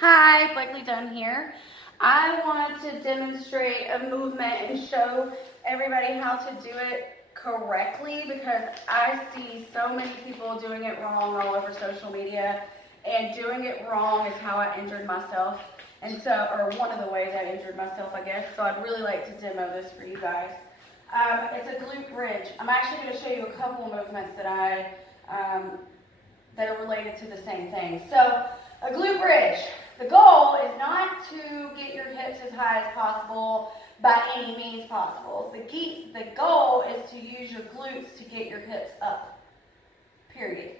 Hi, Blakely Dunn here. I want to demonstrate a movement and show everybody how to do it correctly because I see so many people doing it wrong all over social media, and doing it wrong is how I injured myself. And so, or one of the ways I injured myself, I guess. So I'd really like to demo this for you guys. It's a glute bridge. I'm actually going to show you a couple of movements um, that are related to the same thing. So a glute bridge. The goal is not to get your hips as high as possible by any means possible. The goal is to use your glutes to get your hips up, period.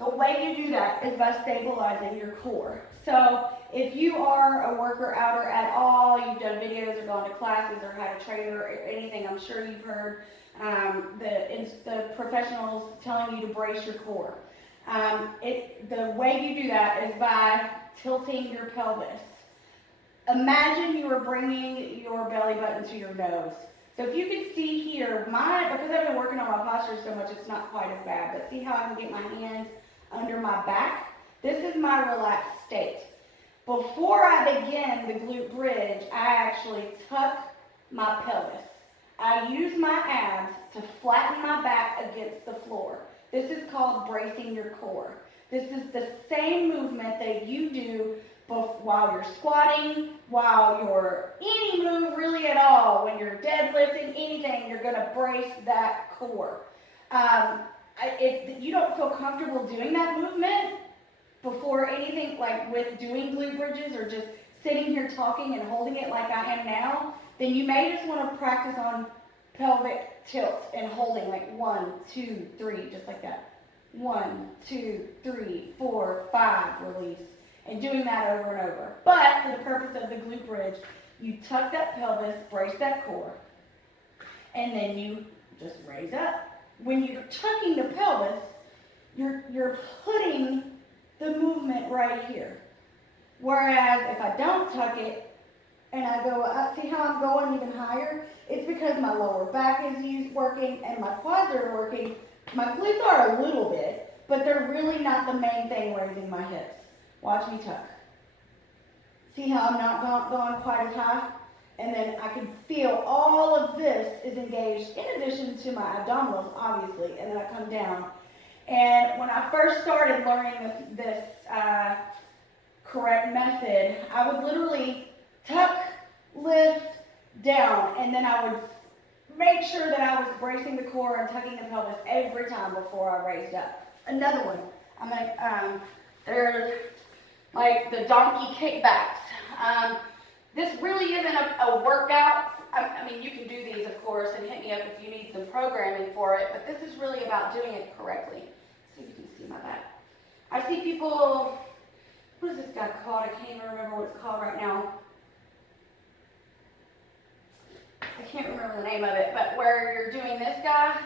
The way you do that is by stabilizing your core. So if you are a worker outer at all, you've done videos or gone to classes or had a trainer or anything, I'm sure you've heard the professionals telling you to brace your core. The way you do that is by tilting your pelvis. Imagine you are bringing your belly button to your nose. So if you can see here, because I've been working on my posture so much, it's not quite as bad, but see how I can get my hands under my back? This is my relaxed state. Before I begin the glute bridge, I actually tuck my pelvis. I use my abs to flatten my back against the floor. This is called bracing your core. This is the same movement that you do while you're squatting, while you're any move really at all, when you're deadlifting, anything, you're going to brace that core. If you don't feel comfortable doing that movement before anything, like with doing glute bridges or just sitting here talking and holding it like I am now, then you may just want to practice on pelvic tilt and holding like 1, 2, 3, just like that. 1, 2, 3, 4, 5, release. And doing that over and over. But for the purpose of the glute bridge, you tuck that pelvis, brace that core, and then you just raise up. When you're tucking the pelvis, you're putting the movement right here. Whereas if I don't tuck it and I go up, see how I'm going even higher? It's because my lower back is working and my quads are working. My glutes are a little bit, but they're really not the main thing raising my hips. Watch me tuck. See how I'm not going quite as high? And then I can feel all of this is engaged in addition to my abdominals, obviously, and then I come down. And when I first started learning this correct method, I would literally tuck, lift, down, and then I would make sure that I was bracing the core and tucking the pelvis every time before I raised up. Another one, they're like the donkey kickbacks. This really isn't a workout. I mean, you can do these, of course, and hit me up if you need some programming for it, but this is really about doing it correctly. See if you can see my back. I see people, what is this guy called? I can't even remember what it's called right now. I can't remember the name of it, but where you're doing this guy,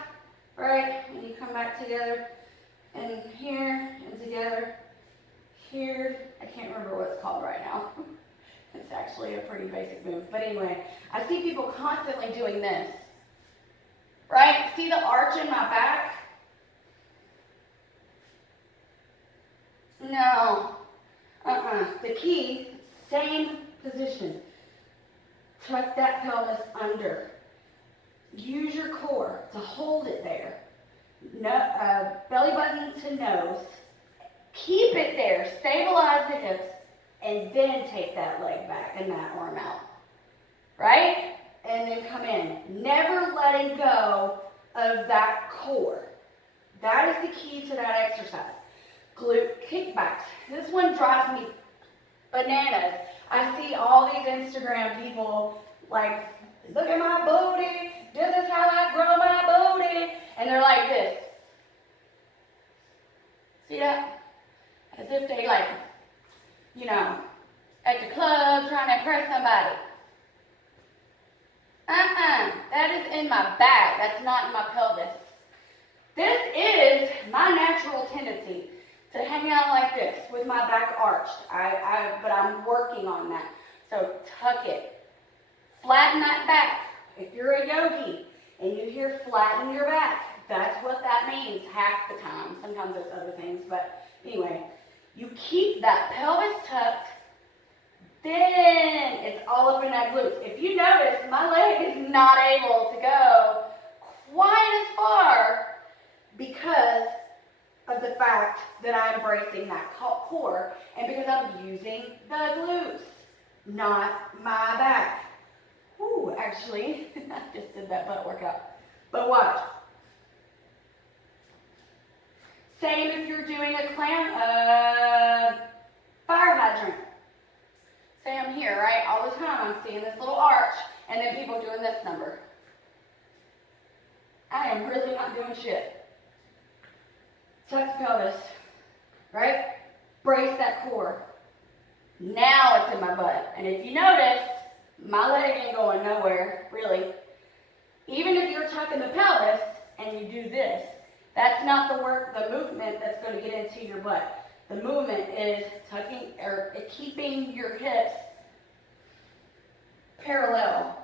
right? And you come back together, and here, and together, here. I can't remember what it's called right now. It's actually a pretty basic move. But anyway, I see people constantly doing this, right? See the arch in my back? No. The key, same position. Tuck that pelvis under. Use your core to hold it there. Belly button to nose. Keep it there. Stabilize the hips. And then take that leg back and that arm out. Right? And then come in. Never letting go of that core. That is the key to that exercise. Glute kickbacks. This one drives me bananas. I see all these Instagram people like, look at my booty, this is how I grow my booty, and they're like this. See that? As if they like, at the club trying to impress somebody. That is in my back, that's not in my pelvis. This is my natural tendency to hang out like this with my back arched. But I'm working on that. So tuck it. Flatten that back. If you're a yogi and you hear flatten your back, that's what that means half the time. Sometimes there's other things, but anyway, you keep that pelvis tucked open that glutes. If you notice, my leg is not able to go quite as far because of the fact that I'm bracing that core and because I'm using the glutes, not my back. Ooh, actually, I just did that butt workout. But watch. Same if you're doing a fire hydrant. Say I'm here, right? All the time I'm seeing this little arch and then people doing this number. I am really not doing shit. Tuck the pelvis, right? Brace that core. Now it's in my butt. And if you notice, my leg ain't going nowhere, really. Even if you're tucking the pelvis and you do this, that's not the movement that's going to get into your butt. The movement is tucking or keeping your hips parallel,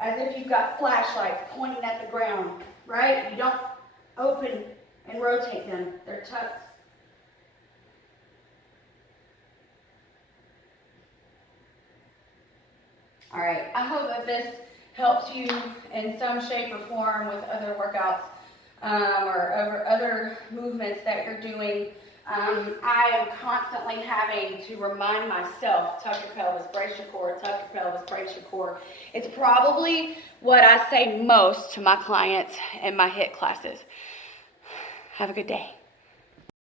as if you've got flashlights pointing at the ground, right? You don't open and rotate them. They're tucked. All right, I hope that this helps you in some shape or form with other workouts or other movements that you're doing. I am constantly having to remind myself, tuck your pelvis, brace your core, tuck your pelvis, brace your core. It's probably what I say most to my clients in my HIIT classes. Have a good day.